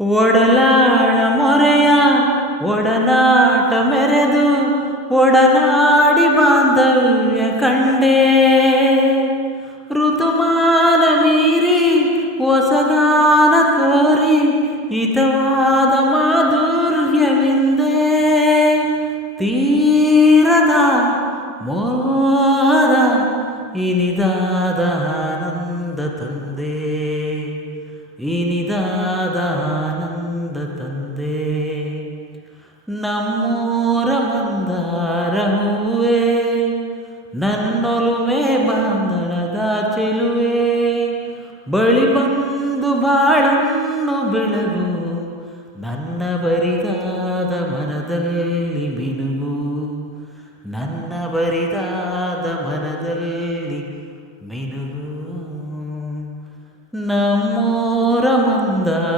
ಒಡಲಾಳ ಮೊರೆಯ, ಒಡನಾಟ ಮೆರೆದು ಒಡನಾಡಿ ಬಾಂಧವ್ಯ ಕಂಡೇ. ಋತುಮಾನ ಮೀರಿ ಹೊಸಗಾನ ತೋರಿ ಹಿತವಾದ ಮಾಧುರ್ಯವಿಂದೇ. ತೀರದ ಮೋಹದ ಇನಿದಾದ ಆನಂದ ತಂದೆ. ಇನಿದಾದ ನಮ್ಮೂರ ಮಂದಾರ ನನ್ನೊಲುಮೆ ಬಾಂಧಳದ ಚೆಲುವೆ, ಬಳಿ ಬಂದು ಬಾಳನ್ನು ಬೆಳಗು, ನನ್ನ ಬರಿದಾದ ಮನದಲ್ಲಿ ಮಿನುಗು, ನನ್ನ ಬರಿದಾದ ಮನದಲ್ಲಿ ಮಿನುಗು. ನಮ್ಮೂರ ಮಂದಾರ